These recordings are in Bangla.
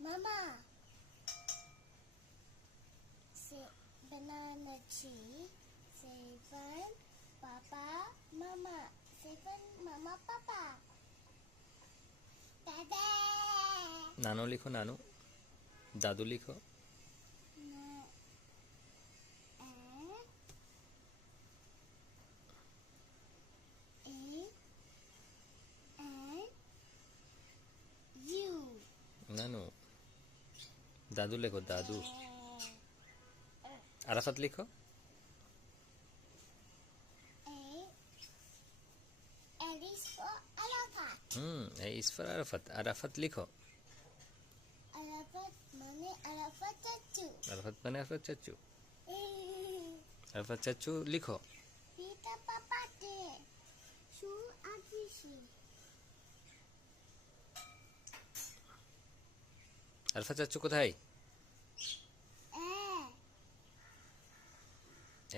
Mama, say banana tree. Seven, Papa, Mama. Seven, Mama, Papa. Dada. नानू लिखो, नानू। दादू लिखो। नानू। दादू लिखो, दादू। अराफत लिखो। A is for Arafat. Arafat लिखो। Arafat mane Arafat chachu. Arafat माने Arafat चाचू। Arafat चाचू लिखो। Peter Papa de. Shu Abishi. Arafat চাচু কোথায়?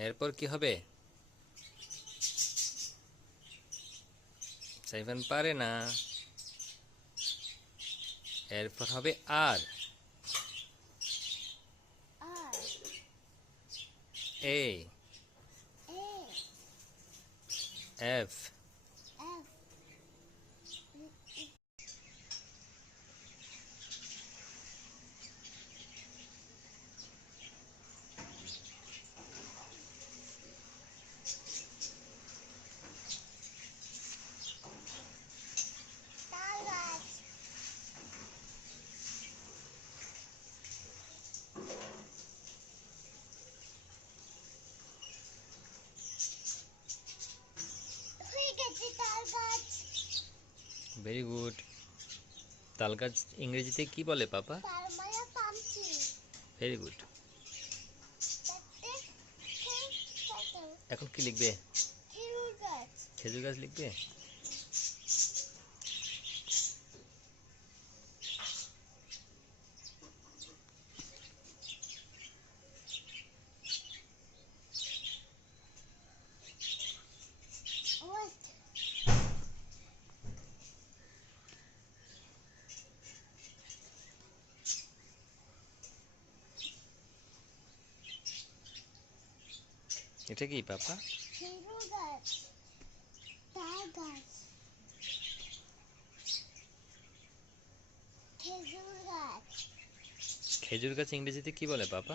এরপর কি হবে? সাইফান পারে না। এরপর হবে আর। A F very good. তাল গাছ ইংরেজিতে কি বলে পাপা? Very good. এখন কি লিখবে? খেজুর গাছ লিখবে? এটা কি পাপা? খেজুর গাছ ইংরেজিতে কি বলে পাপা?